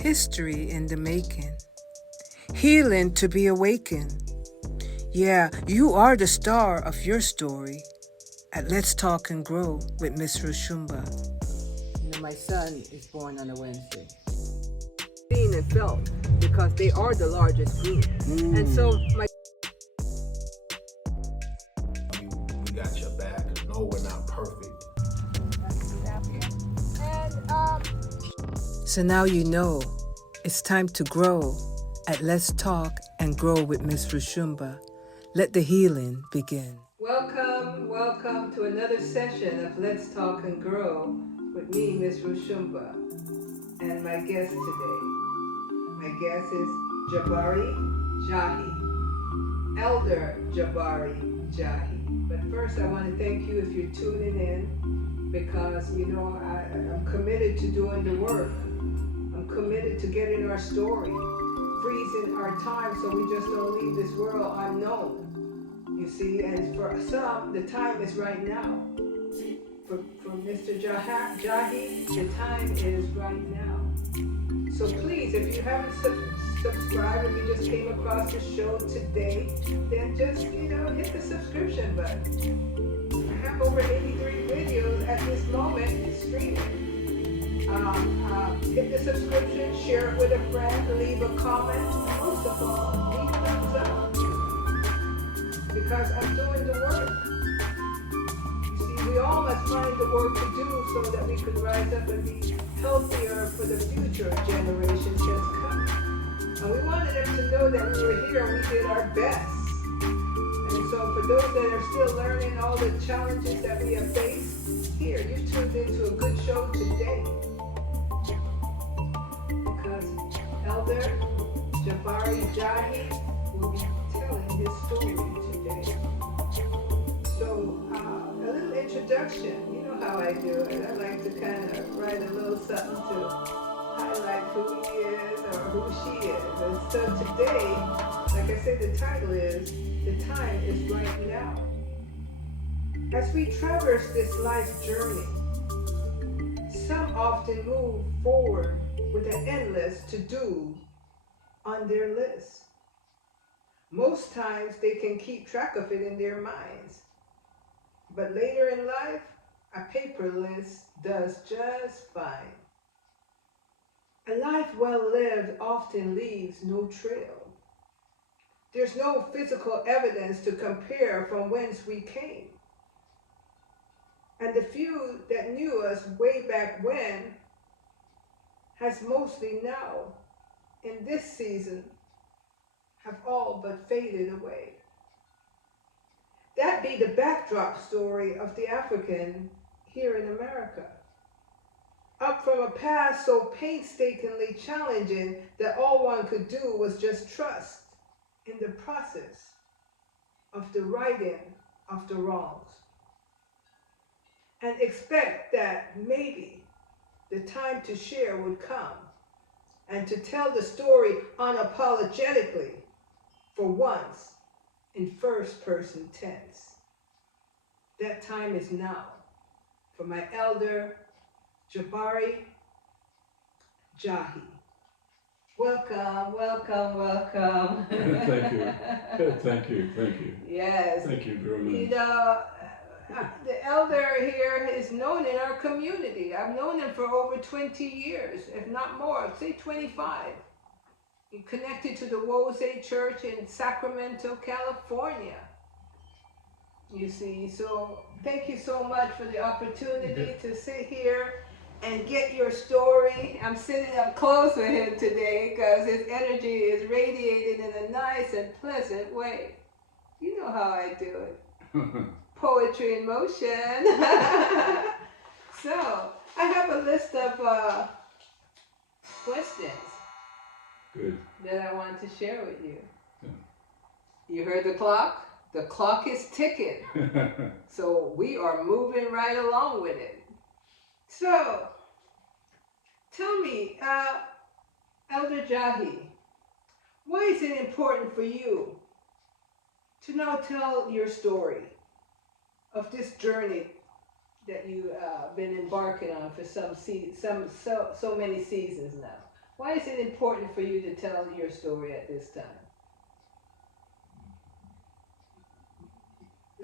history in the making, healing to be awakened. Yeah, you are the star of your story at Let's Talk and Grow with Miss Roshumba. You know, my son is born on a Wednesday. Seen and felt because they are the largest group. And so my we got your back. No, we're not perfect. So now you know it's time to grow at Let's Talk and Grow with Miss Roshumba. Let the healing begin. Welcome to another session of Let's Talk and Grow with me, Miss Roshumba, and my guest today. My guest is Jabari Jahi, Elder Jabari Jahi. But first I want to thank you if you're tuning in, because you know I'm committed to doing the work. I'm committed to getting our story, freezing our time so we just don't leave this world unknown. You see, and for some, the time is right now. For Mr. Jahi, the time is right now. So please, if you haven't subscribed, if you just came across the show today, then just, hit the subscription button. I have over 83 videos at this moment streaming. Hit the subscription, share it with a friend, leave a comment, and most of all, leave a thumbs up. Because I'm doing the work. You see, we all must find the work to do so that we could rise up and be healthier for the future generations that's coming. And we wanted them to know that we were here and we did our best. And so for those that are still learning all the challenges that we have faced, here, you tuned into a good show today. Because Elder Jabari Jahi will be telling his story today. So, a little introduction. You know how I do it. I like to kind of write a little something to highlight who he is or who she is. And so today, like I said, the title is, The Time is Right Now. As we traverse this life journey, some often move forward with an endless to-do on their list. Most times they can keep track of it in their minds. But later in life, a paper list does just fine. A life well lived often leaves no trail. There's no physical evidence to compare from whence we came. And the few that knew us way back when has mostly now, in this season, have all but faded away. That be the backdrop story of the African here in America. Up from a past so painstakingly challenging that all one could do was just trust in the process of the righting of the wrongs. And expect that maybe the time to share would come and to tell the story unapologetically, for once, in first person tense. That time is now for my Elder Jabari Jahi. Welcome. Thank you. Yes. Thank you very much. You know, the elder here is known in our community. I've known him for over 20 years, if not more, I'd say 25. He's connected to the Wose Church in Sacramento, California. You see, so thank you so much for the opportunity to sit here and get your story. I'm sitting up close with him today because his energy is radiating in a nice and pleasant way. You know how I do it. Poetry in motion. So, I have a list of questions. Good. That I want to share with you. Yeah. You heard the clock? The clock is ticking. So we are moving right along with it. So, tell me, Elder Jahi, why is it important for you to now tell your story of this journey that you've been embarking on for so many seasons now? Why is it important for you to tell your story at this time?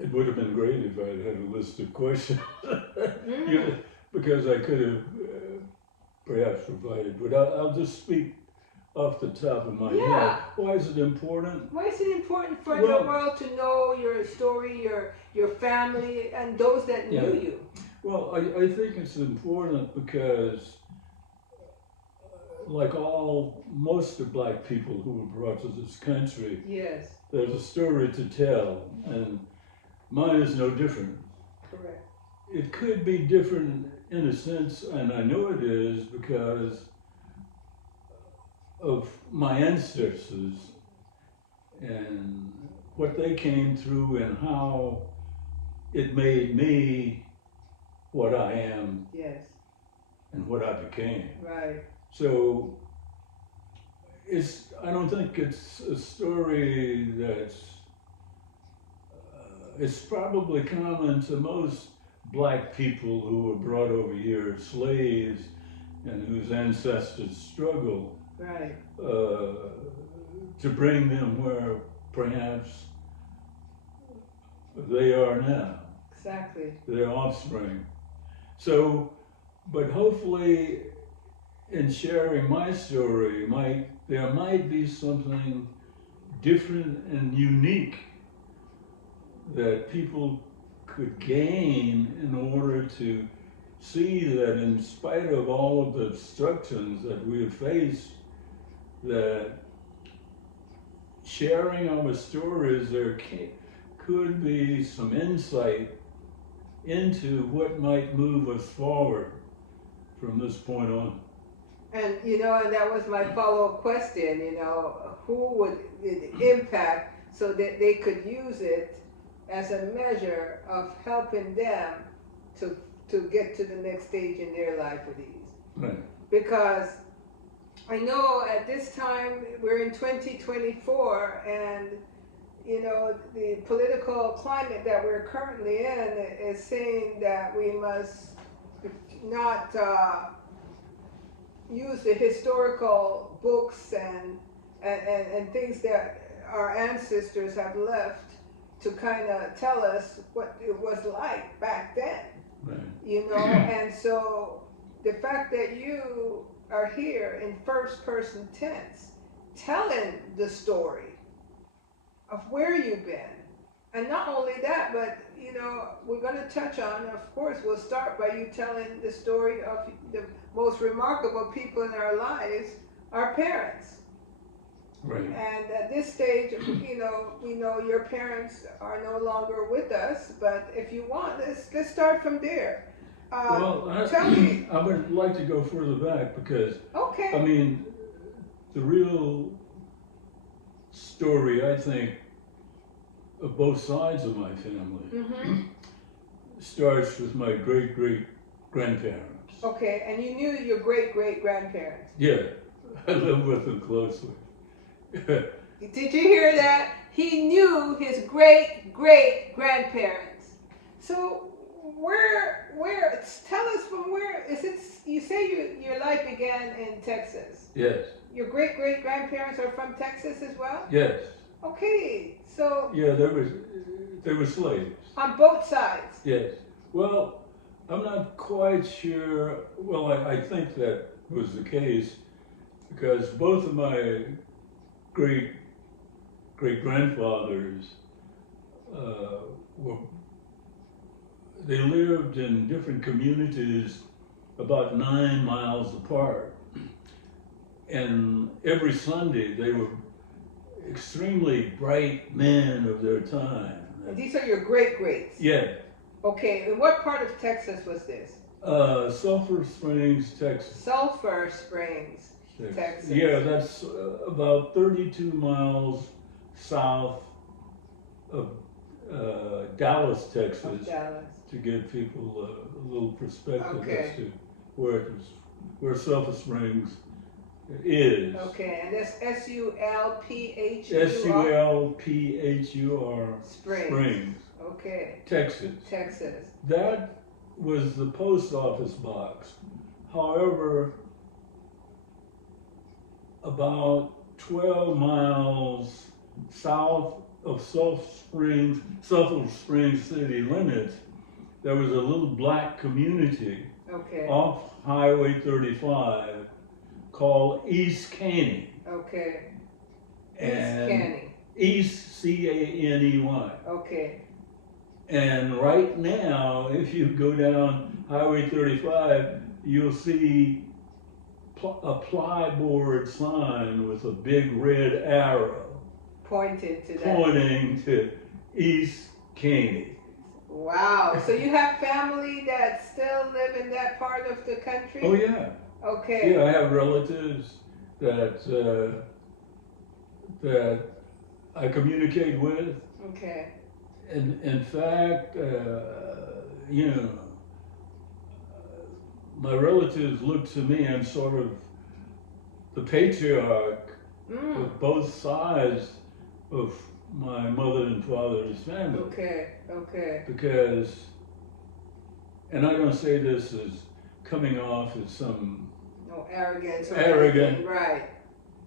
It would have been great if I had a list of questions, because I could have perhaps provided, but I'll just speak off the top of my head. Why is it important? Why is it important for the world to know your story, your family, and those that knew you? Well, I think it's important because, like most of black people who were brought to this country, there's a story to tell, and mine is no different. Correct. It could be different in a sense, and I know it is because of my ancestors and what they came through and how it made me what I am and what I became. Right. So I don't think it's a story that's, it's probably common to most black people who were brought over here as slaves and whose ancestors struggled to bring them where perhaps they are now. Exactly. Their offspring. So, but hopefully in sharing my story, there might be something different and unique that people could gain in order to see that in spite of all of the obstructions that we have faced, that sharing our stories, there could be some insight into what might move us forward from this point on. And and that was my follow-up question, who would it impact so that they could use it as a measure of helping them to get to the next stage in their life with ease. Right. Because I know at this time we're in 2024, and the political climate that we're currently in is saying that we must not use the historical books and things that our ancestors have left to kind of tell us what it was like back then. Right. And so the fact that you are here in first person tense, telling the story of where you've been, and not only that, but we're going to touch on, of course, we'll start by you telling the story of the most remarkable people in our lives, our parents. Right. And at this stage, we know your parents are no longer with us, but if you want, let's start from there. Tell me. I would like to go further back because, I mean, the real story, I think, of both sides of my family starts with my great-great-grandparents. Okay, and you knew your great-great-grandparents? Yeah, I lived with them closely. Did you hear that? He knew his great-great-grandparents. So where, tell us from where, is it, you say your life began in Texas? Yes. Your great-great-grandparents are from Texas as well? Yes. Okay, so... Yeah, they were slaves. On both sides? Yes. Well, I'm not quite sure, well, I think that was the case because both of my great-grandfathers they lived in different communities about 9 miles apart. And every Sunday they were extremely bright men of their time. And these are your great-greats? Yeah. Okay, and what part of Texas was this? Sulphur Springs, Texas. Sulphur Springs, Texas. Yeah, that's about 32 miles south of Dallas, Texas. Dallas. To give people a little perspective as to where Sulphur Springs is. Okay, and that's S-U-L-P-H-U-R? S-U-L-P-H-U-R Springs. Okay. Texas. That was the post office box. However, about 12 miles south of Sulphur Springs city limits, there was a little black community Okay. off Highway 35 called East Caney. Okay. And East Caney. East, Caney. Okay. And right now, if you go down Highway 35, you'll see a plyboard sign with a big red arrow Pointed to that. pointing to East Caney. Wow. So you have family that still live in that part of the country? Oh yeah. Okay. Yeah, I have relatives that that I communicate with. Okay. And in fact, you know, my relatives look to me. I'm sort of the patriarch of both sides of my mother and father's family. Okay. Okay. Because, and I don't say this as coming off as some No arrogance. Or arrogant, anything. Right.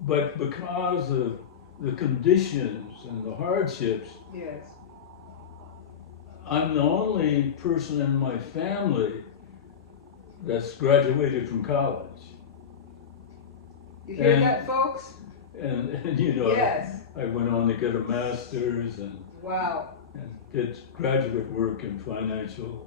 but because of the conditions and the hardships, Yes. I'm the only person in my family that's graduated from college. You hear And- that, folks? And you know, Yes. I went on to get a master's and Wow. did graduate work in financial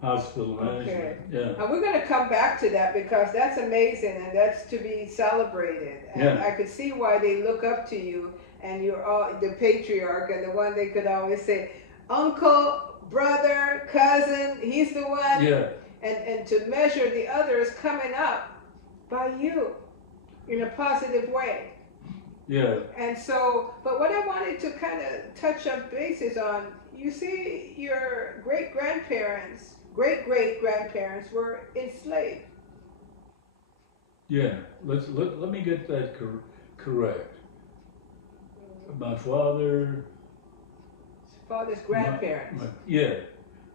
hospital management. Okay. Yeah. And we're going to come back to that because that's amazing and that's to be celebrated. And Yeah. I could see why they look up to you and you're all the patriarch and the one they could always say, uncle, brother, cousin, he's the one. Yeah. And to measure the others coming up by you in a positive way. Yeah. And so, but what I wanted to kind of touch on bases on, you see your great-grandparents were enslaved. Yeah. Let me get that correct. My father's grandparents.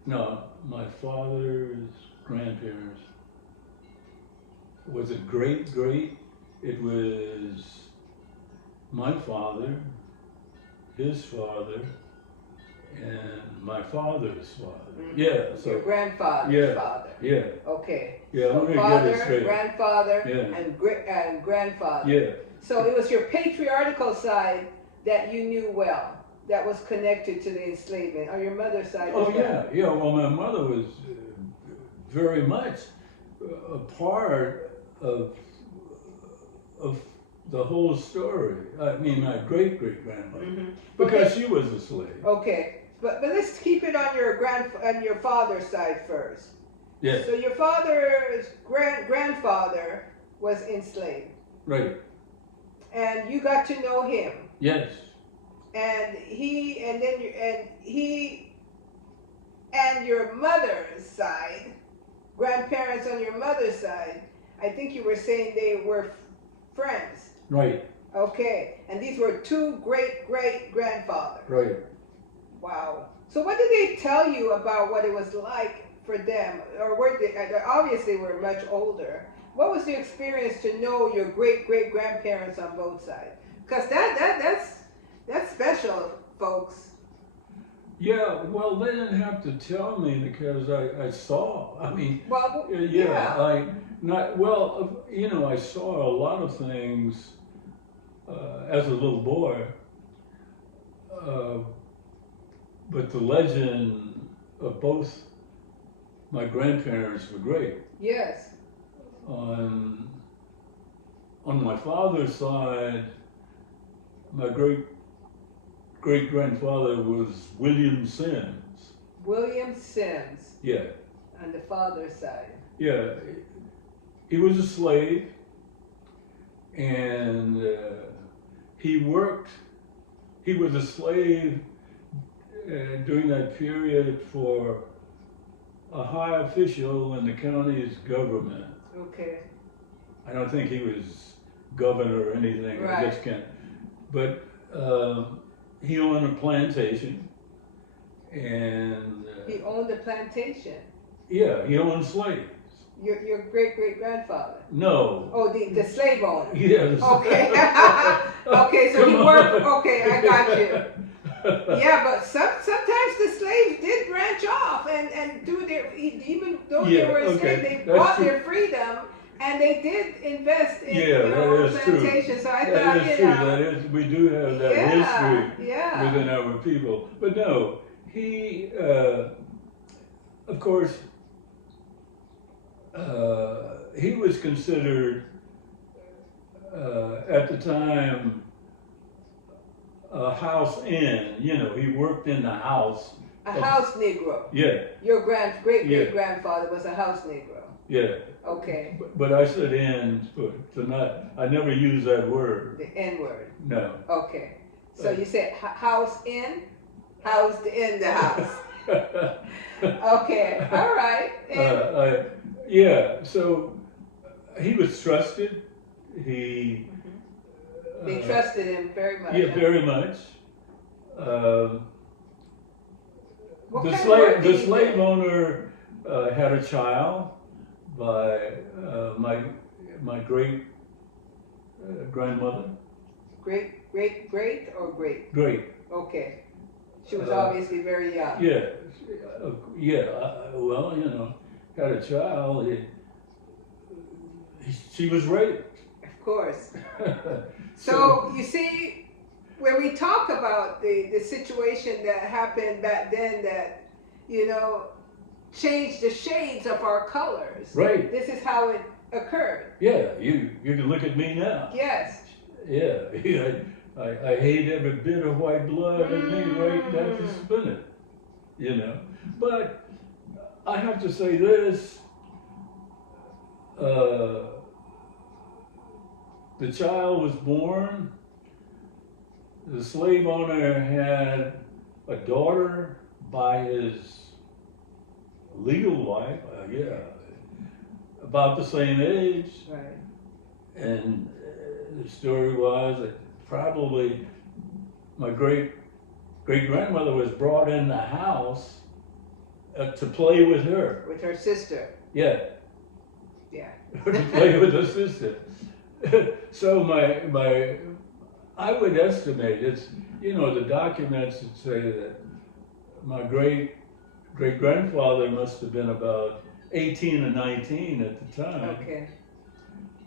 My father's grandparents. Was it great? It was my father, his father, and my father's father. Mm-hmm. Yeah, so Your grandfather's father. Yeah. Okay. Yeah, So let me get it father, straight. grandfather, Yeah. and grandfather. Yeah. So it was your patriarchal side that you knew well, that was connected to the enslavement, or your mother's side Oh as well. yeah, yeah. Well, my mother was very much a part of the whole story. I mean, my great grandmother, Mm-hmm. because she was a slave. Okay, but let's keep it on your father's side first. Yeah. So your father's grandfather was enslaved, Right. and you got to know him, Yes. and he and your mother's side, grandparents on your mother's side. I think you were saying they were friends. Right. Okay, and these were two great-grandfathers. Right. Wow. So what did they tell you about what it was like for them? Or were they obviously were much older. What was the experience to know your great-grandparents on both sides? Because that's special, folks. Yeah. Well, they didn't have to tell me because I saw. I mean. Well, Yeah. I saw a lot of things as a little boy. But the legend of both my grandparents were great. Yes. On my father's side, my great grandfather was William Sims. William Sims Yeah. on the father's side. Yeah. He was a slave, and he was a slave during that period for a high official in the county's government. Okay. I don't think he was governor or anything. Right. I just can't. But he owned a plantation, and He owned a plantation. yeah, he owned slaves. Your great-great-grandfather? No. Oh, the slave owner? Yes. Okay. Okay, so he worked, okay, I got you. Yeah, but sometimes the slaves did branch off and do their, even though they were enslaved, they bought their freedom and they did invest in their own plantation. So I thought, you know. We do have that history within our people. But no, he, of course, he was considered, at the time, a house in, you know, he worked in the house. A house Negro. Yeah. Your great-great-grandfather was a house Negro. Yeah. Okay. But I said in, to not, I never use that word. The N word. No. Okay. So you said house in, housed in the house. Okay. All right. Yeah. So he was trusted. He. They trusted him very much. Yeah, very much. The slave owner had a child by my great grandmother. Great or great? Great. Okay. She was obviously very young. Yeah, well, you know, had a child. She was raped. Of course. So you see, when we talk about the situation that happened back then that, you know, changed the shades of our colors. Right. This is how it occurred. Yeah, you can look at me now. Yes. Yeah, I hate every bit of white blood in me right down to spinning, you know. But I have to say this, the child was born, the slave owner had a daughter by his legal wife, about the same age. Right. And the story was that probably my great-grandmother was brought in the house to play with her. With her sister. Yeah. Yeah. To play with her sister. So I would estimate, it's, you know, the documents that say that my great-grandfather must have been about 18 or 19 at the time. Okay.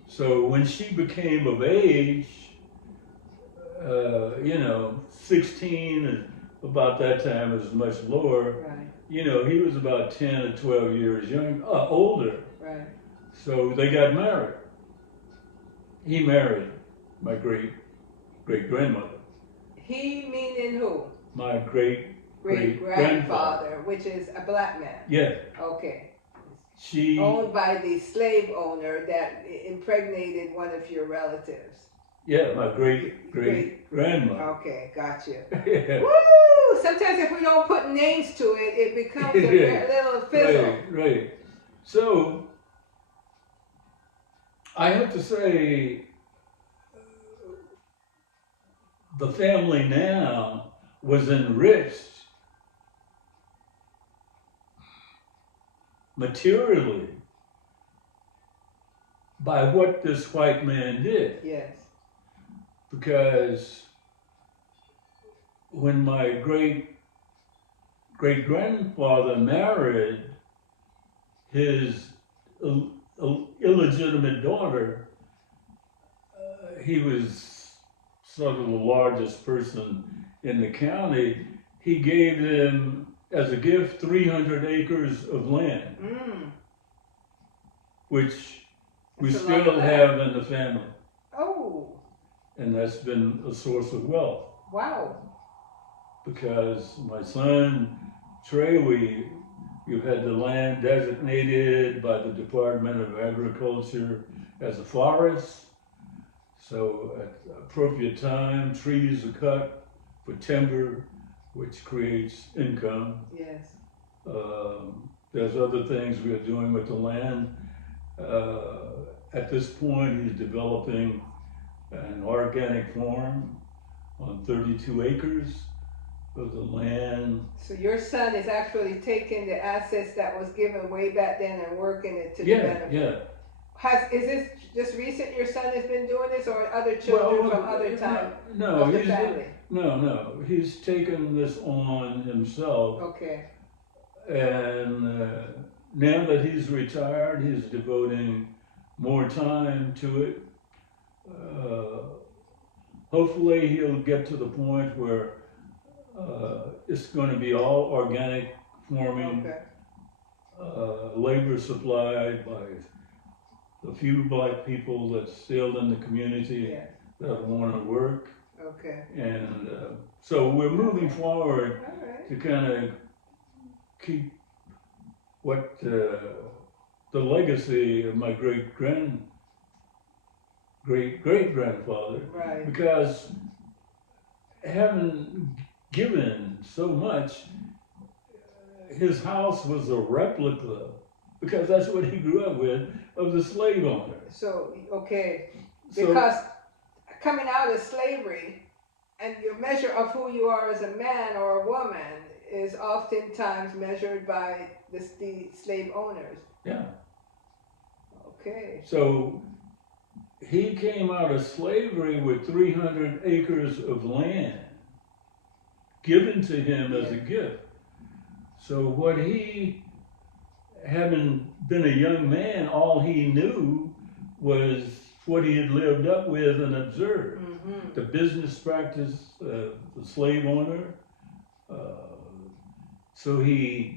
So when she became of age, you know, 16, and about that time was much lower. Right. You know, he was about 10 or 12 years older. Right. So they got married. He married my great-grandmother. He meaning who? My great-grandfather, which is a black man. Yeah. Okay. She owned by the slave owner that impregnated one of your relatives. Yeah, my great-grandmother. Okay, gotcha. Yeah. Woo! Sometimes if we don't put names to it, it becomes a little fizzle. Right. So I have to say, the family now was enriched materially by what this white man did. Yes. Because when my great-grandfather married his illegitimate daughter, he was sort of the largest person in the county. He gave them, as a gift, 300 acres of land, which we still have in the family. Oh. And that's been a source of wealth. Wow. Because my son, Trey, we've had the land designated by the Department of Agriculture as a forest. So at appropriate time, trees are cut for timber, which creates income. Yes. There's other things we are doing with the land. At this point, he's developing an organic farm on 32 acres. of the land. So your son is actually taking the assets that was given way back then and working it to the Yeah, benefit. yeah. Is this just recent your son has been doing this, or other children from other time No, of the family? no. He's taken this on himself, Okay. and now that he's retired, he's devoting more time to it. Hopefully, he'll get to the point where it's going to be all organic farming, Okay. labor supplied by the few black people that's still in the community Yeah. that want to work. Okay. And so we're moving forward All right. to kind of keep what the legacy of my great grandfather, Right. because having given so much, his house was a replica, because that's what he grew up with, of the slave owner. So, okay, So, because coming out of slavery and your measure of who you are as a man or a woman is oftentimes measured by the slave owners. yeah. Okay. So he came out of slavery with 300 acres of land given to him as a gift. So what he, having been a young man, all he knew was what he had lived up with and observed. Mm-hmm. The business practice, the slave owner. So the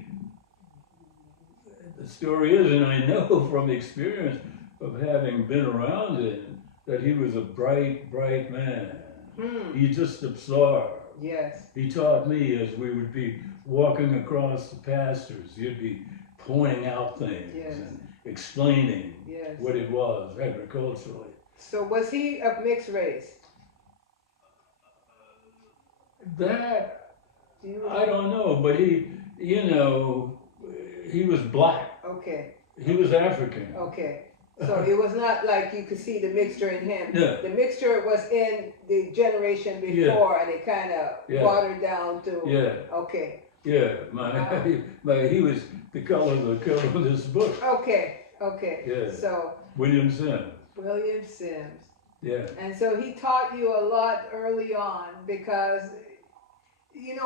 story is, and I know from experience of having been around him, that he was a bright, bright man. He just absorbed. Yes. He taught me as we would be walking across the pastures, he'd be pointing out things and explaining what it was agriculturally. So was he of mixed race? That, I don't know, but he, he was black. Okay. He was African. Okay. So it was not like you could see the mixture in him. Yeah. The mixture was in the generation before, and it kind of watered down to. Yeah. Okay. Yeah, he was the cover of this book. Okay. Okay. Yeah. So. William Sims. William Sims. Yeah. And so he taught you a lot early on, because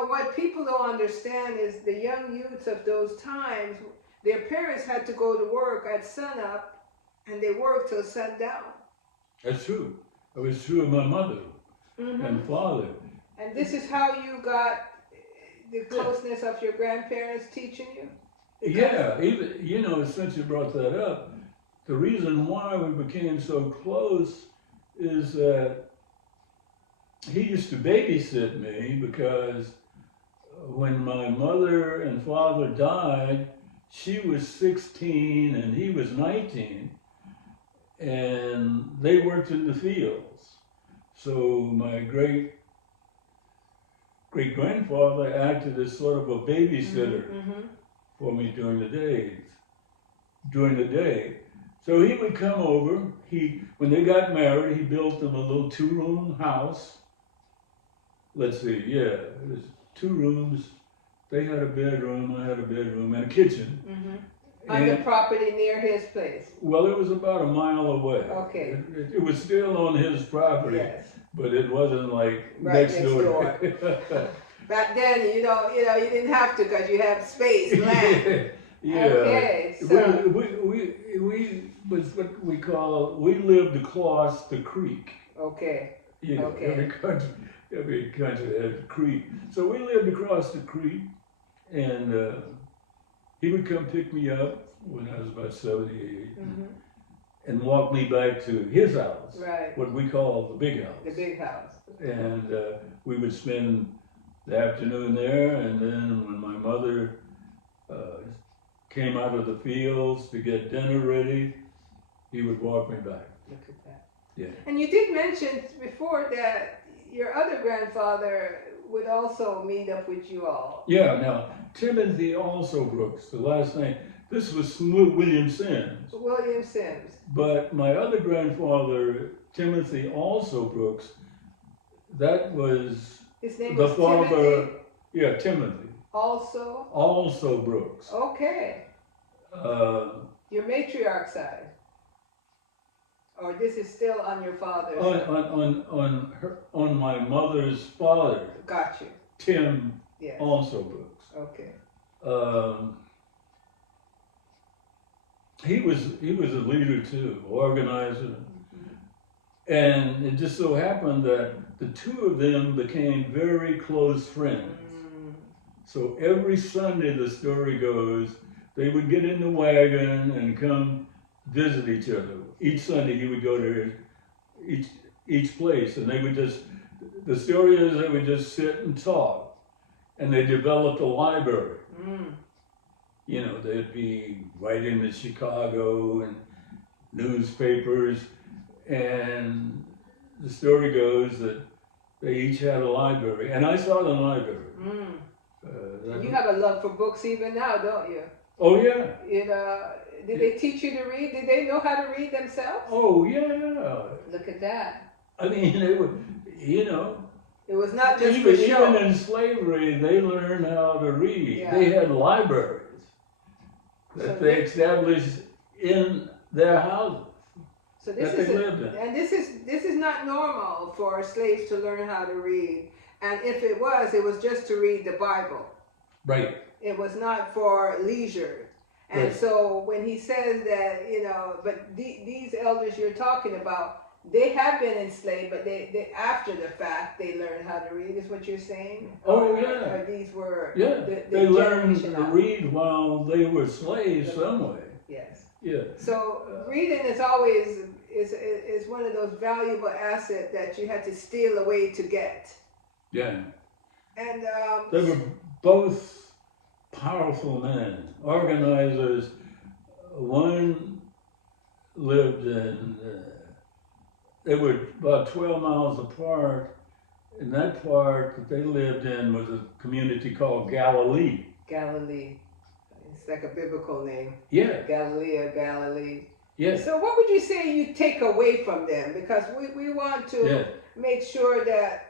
what people don't understand is the young youths of those times, their parents had to go to work at sunup, and they worked till sundown. That's true. It was true of my mother and father. And this is how you got the closeness of your grandparents teaching you? Yeah, even, since you brought that up, the reason why we became so close is that he used to babysit me, because when my mother and father died, she was 16 and he was 19, and they worked in the fields. So my great-grandfather acted as sort of a babysitter for me during the day. So he would come over. When they got married, he built them a little 2-room house. Let's see, it was 2 rooms. They had a bedroom, I had a bedroom, and a kitchen. On the property near his place? Well, it was about a mile away. Okay. It was still on his property. Yes. But it wasn't like Right next door. Back then, you didn't have to, because you have space, land. Yeah. Okay, so. We was what we we lived across the creek. Okay. Okay. Every country had a creek. So we lived across the creek, and he would come pick me up when I was about 78 and walk me back to his house. Right. What we call the big house. The big house. And we would spend the afternoon there, and then when my mother came out of the fields to get dinner ready, he would walk me back. Look at that. Yeah. And you did mention before that your other grandfather would also meet up with you all. Yeah, now, Timothy also Brooks, the last name, this was William Sims. William Sims. But my other grandfather, Timothy also Brooks, that was his name the was father. Timothy? Yeah, Timothy. Also Brooks. okay. Your matriarch side, or this is still on your father's side? On my mother's father. Got you. Tim. Yes. Also Brooks. Okay. He was a leader too, organizer. And it just so happened that the two of them became very close friends. So every Sunday, the story goes, they would get in the wagon and come visit each other. Each Sunday he would go to each place, and they would just, the story is they would just sit and talk. And they developed a library. You know, they'd be writing to Chicago and newspapers. And the story goes that they each had a library, and I saw the library. You have a love for books even now, don't you? Oh yeah. Did they teach you to read? Did they know how to read themselves? Oh yeah. Look at that. I mean, they were, you know. It was not just for show. Even in slavery, they learned how to read. Yeah. They had libraries that they established in their houses. So this is not normal for slaves to learn how to read. And if it was just to read the Bible. Right. It was not for leisure. And right. So when he says that, but these elders you're talking about, they have been enslaved, but they after the fact they learned how to read. Is what you're saying? Oh yeah. Or these were they learned to read while they were slaves some way. Yes. Yeah. So reading is always is one of those valuable assets that you had to steal away to get. Yeah. And they were both powerful men, organizers. One lived in. They were about 12 miles apart. And that part that they lived in was a community called Galilee. Galilee. It's like a biblical name. Yeah. Galilee. Yeah. So what would you say you take away from them? Because we want to make sure that,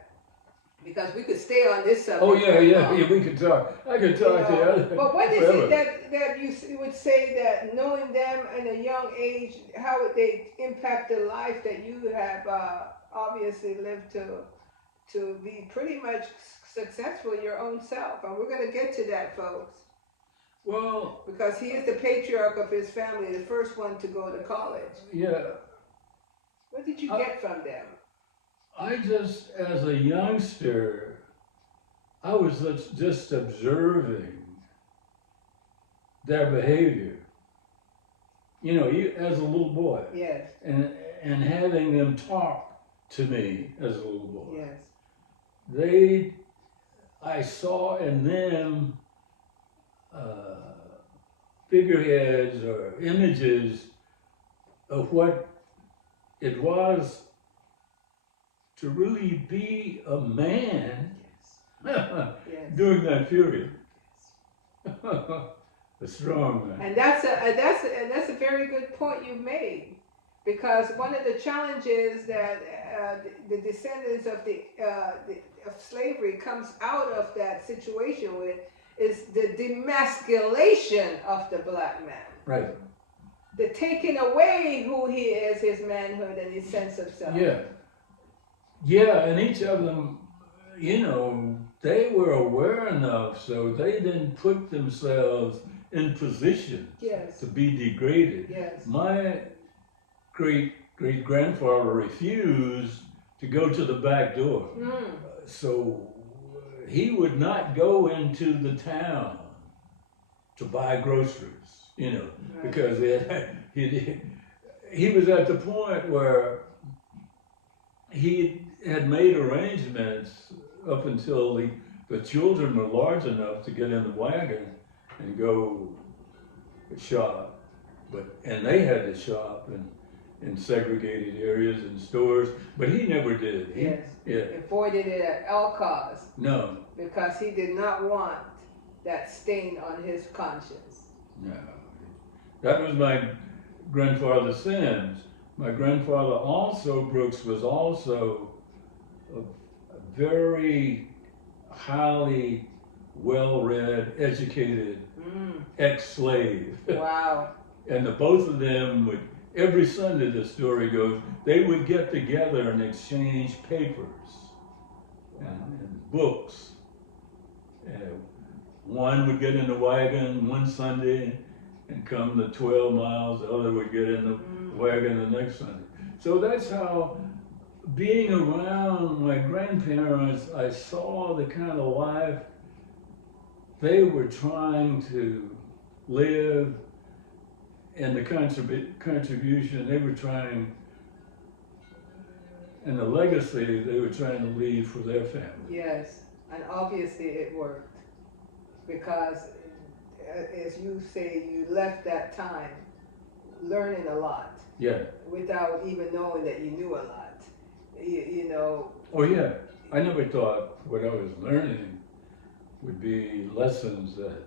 because we could stay on this subject. Oh yeah, we could talk. I could talk to you. But what is it that you would say that knowing them at a young age, how would they impact the life that you have obviously lived to be pretty much successful in your own self? And we're going to get to that, folks. Well, because he is the patriarch of his family, the first one to go to college. Yeah. What did you get from them? I just, as a youngster, I was just observing their behavior. You know, as a little boy. Yes. And having them talk to me as a little boy. Yes. I saw in them figureheads or images of what it was to really be a man during that period. A strong man. And that's a very good point you've made, because one of the challenges that the descendants of of slavery comes out of that situation with is the demasculation of the black man. Right. The taking away who he is, his manhood and his sense of self. Yeah. Yeah, and each of them, you know, they were aware enough so they didn't put themselves in position to be degraded. Yes. My great-grandfather refused to go to the back door. So he would not go into the town to buy groceries, you know, because he was at the point where he had made arrangements up until the children were large enough to get in the wagon and go shop. And they had to shop in segregated areas and stores, but he never did. He avoided it at all costs. No. Because he did not want that stain on his conscience. No. That was my grandfather Sims. My grandfather also, Brooks, was also a very highly well-read, educated ex-slave. Wow. And the both of them would, every Sunday, the story goes, they would get together and exchange papers and books. And one would get in the wagon one Sunday and come the 12 miles, the other would get in the wagon the next Sunday. So that's how, being around my grandparents, I saw the kind of life they were trying to live and the contribution they were trying, and the legacy they were trying to leave for their family. Yes, and obviously it worked, because as you say, you left that time learning a lot. Yeah. Without even knowing that you knew a lot. You know. Oh yeah, I never thought what I was learning would be lessons that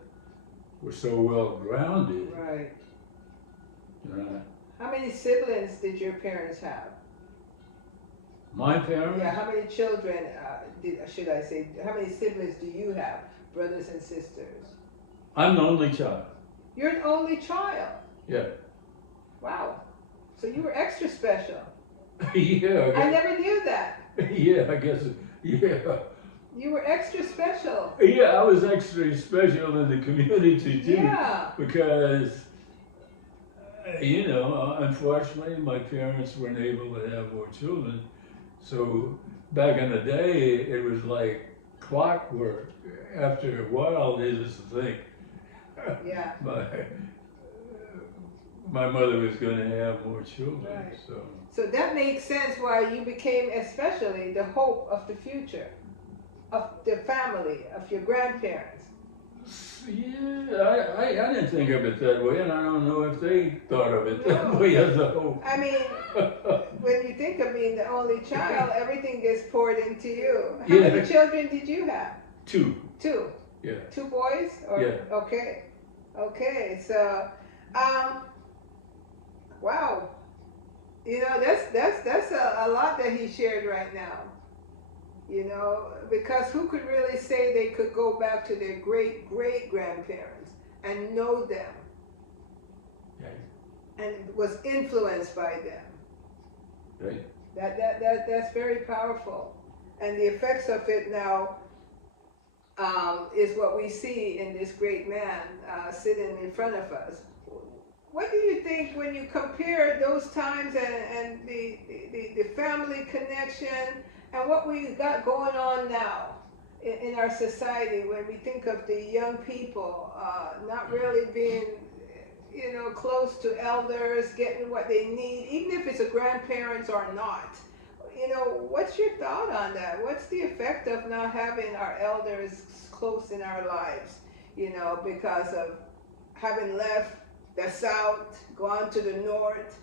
were so well grounded. Right. Uh, How many siblings did your parents have? My parents? Yeah, how many children, should I say, how many siblings do you have, brothers and sisters? I'm the only child. You're an only child? Yeah. Wow. So you were extra special. Yeah. I never knew that. Yeah, I guess, yeah. You were extra special. Yeah, I was extra special in the community too. Yeah. Because, you know, unfortunately, my parents weren't able to have more children. So back in the day, it was like clockwork. After a while, they just think, Yeah. my mother was going to have more children. Right. So So that makes sense why you became especially the hope of the future, of the family, of your grandparents. yeah, I didn't think of it that way, and I don't know if they thought of it that No. way as a hope. I mean, when you think of being the only child, everything gets poured into you. How Yeah. many children did you have? Two. Two. Yeah. Two boys? Or, Yeah. Okay. Okay. So, wow. You know, that's a lot that he shared right now. You know, because who could really say they could go back to their great-great-grandparents and know them Right. and was influenced by them? Right. That's very powerful. And the effects of it now is what we see in this great man sitting in front of us. What do you think when you compare those times and the family connection and what we got going on now in our society, when we think of the young people not really being, you know, close to elders, getting what they need, even if it's a grandparents or not? You know, what's your thought on that? What's the effect of not having our elders close in our lives, you know, because of having left the South, gone to the North,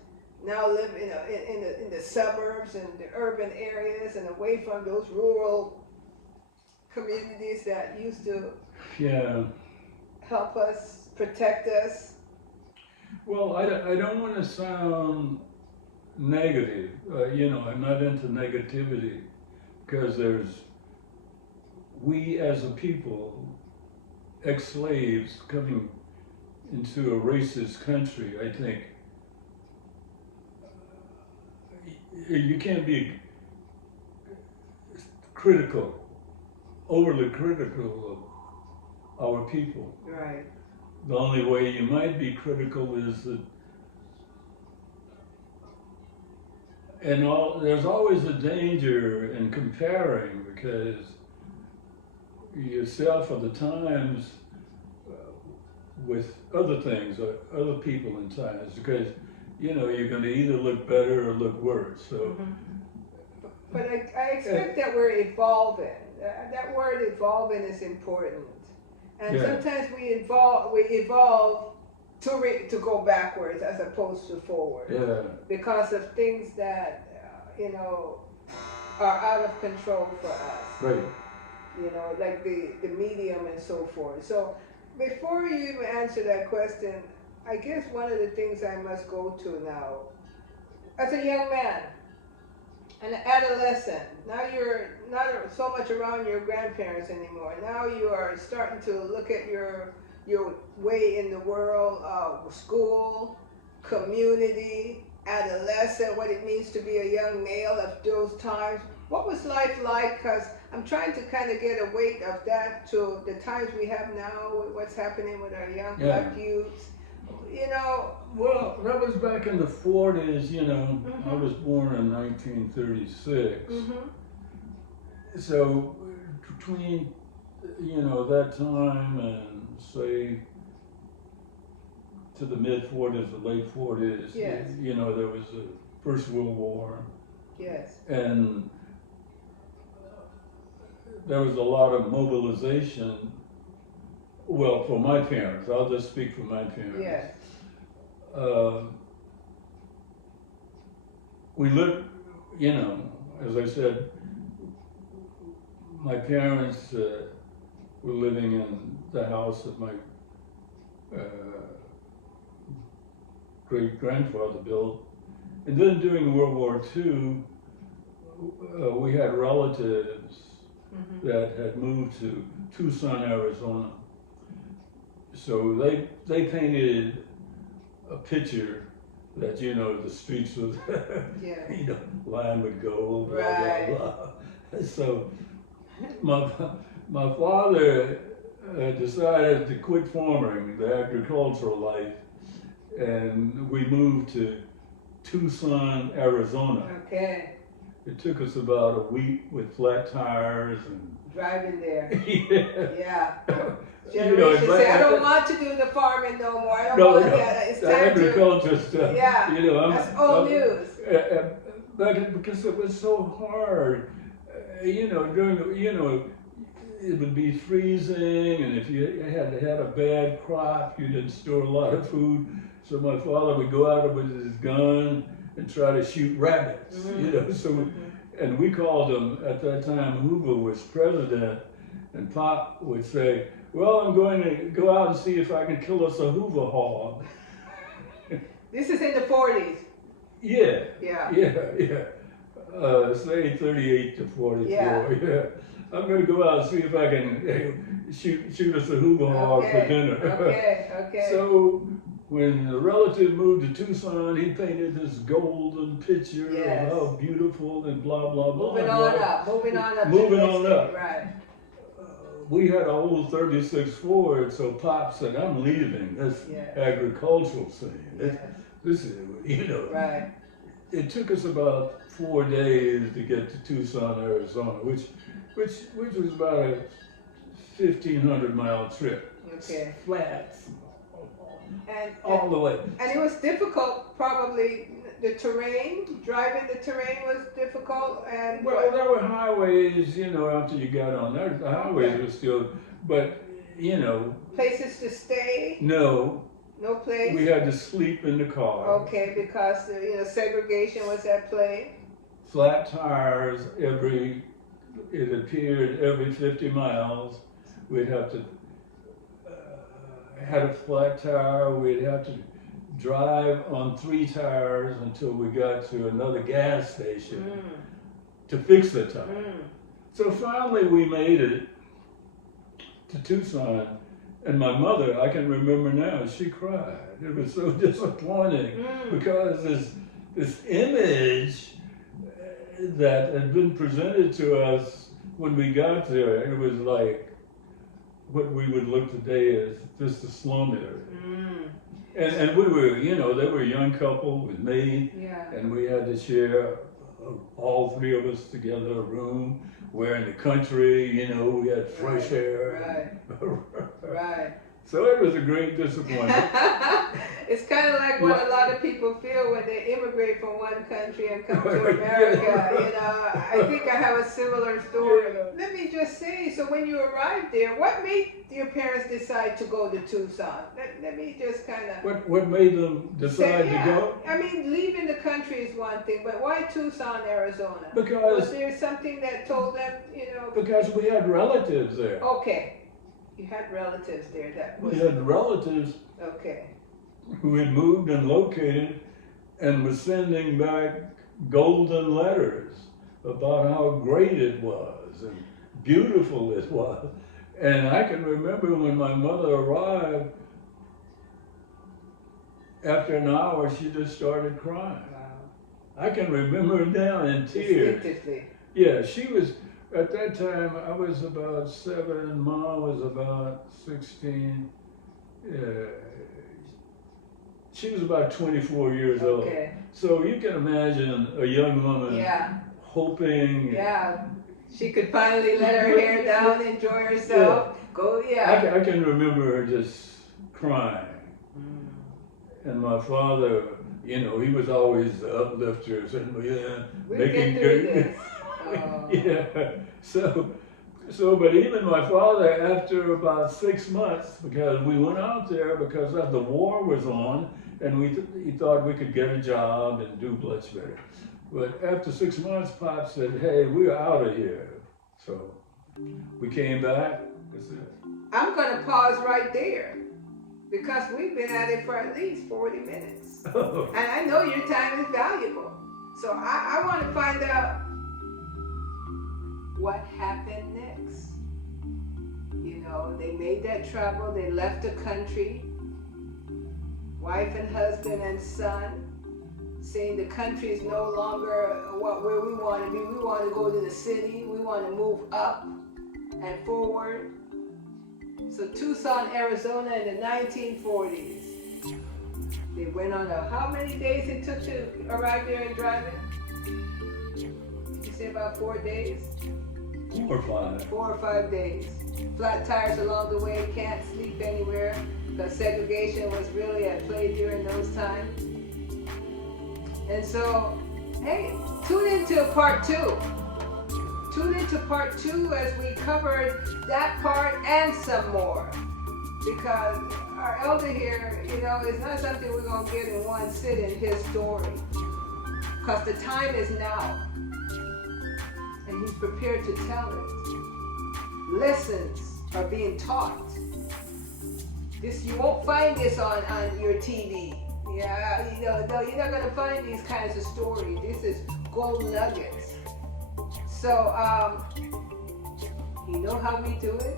now live in the suburbs and the urban areas and away from those rural communities that used to help us, protect us? Well, I don't want to sound negative. You know, I'm not into negativity, because we as a people, ex-slaves coming into a racist country, I think you can't be critical, overly critical of our people. Right. The only way you might be critical is that, there's always a danger in comparing, because yourself or the times with other things or other people in times, because you know you're going to either look better or look worse. So, but I expect that we're evolving. That word evolving is important, and sometimes we evolve to go backwards as opposed to forward. Yeah. Because of things that you know are out of control for us. Right. You know, like the medium and so forth. So before you even answer that question, I guess one of the things I must go to now, as a young man, An adolescent. Now you're not so much around your grandparents anymore. Now you are starting to look at your way in the world, school, community, adolescent, what it means to be a young male of those times. What was life like? Because I'm trying to kind of get a weight of that to the times we have now, what's happening with our young black youths. You know. Well, that was back in the 40s, you know. I was born in 1936. So between, you know, that time and say to the mid 40s, the late 40s, yes. You know, there was the First World War. Yes. And there was a lot of mobilization. Well, for my parents, I'll just speak for my parents. Yes. We lived, you know, as I said, my parents were living in the house that my great-grandfather built. And then during World War II, we had relatives that had moved to Tucson, Arizona. So they painted a picture that, you know, the streets was, you know, lined with gold, blah, right. blah, blah. So my father decided to quit farming, the agricultural life, and we moved to Tucson, Arizona. Okay. It took us about a week with flat tires and driving there. Yeah. Generation say, I don't want to do the farming no more. I don't want that. It's time agriculture stuff. Yeah. You know, that's old news. Because it was so hard. You know, during the, you know, it would be freezing, and if you had a bad crop, you didn't store a lot of food. So my father would go out with his gun and try to shoot rabbits. You know, so and we called him at that time. Hoover was president, and Pop would say, "Well, I'm going to go out and see if I can kill us a Hoover hog." This is in the 40s. Yeah. Yeah. Say 38 to 44. Yeah. I'm going to go out and see if I can shoot us a Hoover hog for dinner. Okay. So when the relative moved to Tucson, he painted this golden picture of how beautiful and blah, blah, blah. Moving on up. Moving on up. Right. We had an old 36 Ford, so Pop said, I'm leaving this agricultural scene. This is, you know. Right. It took us about 4 days to get to Tucson, Arizona, which was about a 1,500-mile trip. Okay. Flat. And all the way. And it was difficult, probably. The terrain, driving the terrain was difficult, and well, there were highways, you know, after you got on there. The highways were still, but you know. Places to stay? No. No place? We had to sleep in the car. Okay, because you know, segregation was at play. Flat tires it appeared every 50 miles. We'd have to, had a flat tire, we'd have to drive on 3 tires until we got to another gas station to fix the tire. So finally we made it to Tucson, and my mother, I can remember now, she cried. It was so disappointing because this image that had been presented to us when we got there, it was like what we would look today as just a slum area. And we were, you know, they were a young couple with me, and we had to share, all 3 of us together, a room. We're in the country, you know, we had fresh air. Right. So it was a great disappointment. It's kind of like what a lot of people feel when they immigrate from one country and come to America. You know, I think I have a similar story. Let me just say, so when you arrived there, what made your parents decide to go to Tucson? Let me just kind of... What made them decide to go? I mean, leaving the country is one thing, but why Tucson, Arizona? Because... Was there something that told them, you know... Because we had relatives there. Okay. You had relatives there that was... We had relatives who had moved and located and was sending back golden letters about how great it was and beautiful it was. And I can remember when my mother arrived, after an hour, she just started crying. Wow. I can remember her now in tears. Instinctively. Yeah, she was, at that time, I was about 7, Ma was about 16. She was about 24 years old. Okay. So you can imagine a young woman Yeah. hoping. Yeah. She could finally let her hair down, enjoy herself. Go, yeah. I can remember her just crying. And my father, you know, he was always the uplifter, saying, yeah, We making get through good. this. Oh. Yeah. So, but even my father, after about 6 months, because we went out there because the war was on, and he thought we could get a job and do much better. But after 6 months, Pop said, hey, we're out of here. So we came back. That's it. I'm going to pause right there because we've been at it for at least 40 minutes. And I know your time is valuable. So I want to find out what happened next. You know, they made that travel, they left the country, wife and husband and son, saying the country is no longer where we want to be. We want to go to the city, we want to move up and forward. So Tucson, Arizona in the 1940s. They went on how many days it took to arrive there and drive it? Did you say about 4 days? 4 or 5. 4 or 5 days. Flat tires along the way, can't sleep anywhere because segregation was really at play during those times. And so, hey, tune into part 2. Tune into part 2 as we covered that part and some more. Because our elder here, you know, it's not something we're going to get in one sitting, his story. Because the time is now. And he's prepared to tell it. Lessons are being taught. This, you won't find this on your TV. Yeah, you know, no, you're not going to find these kinds of stories. This is gold nuggets. So, you know how we do it?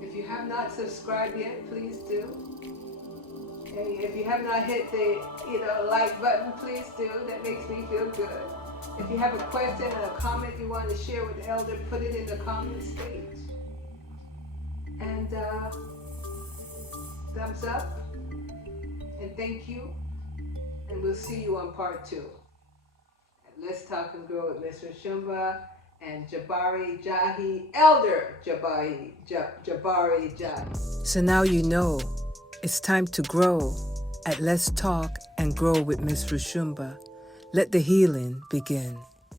If you have not subscribed yet, please do. And if you have not hit the, like button, please do. That makes me feel good. If you have a question or a comment you want to share with the elder, put it in the comment stage. And thumbs up. And thank you. And we'll see you on part 2. Let's Talk and Grow with Miss Roshumba and Jabari Jahi, Elder Jabari, Jabari Jahi. So now you know it's time to grow at Let's Talk and Grow with Miss Roshumba. Let the healing begin.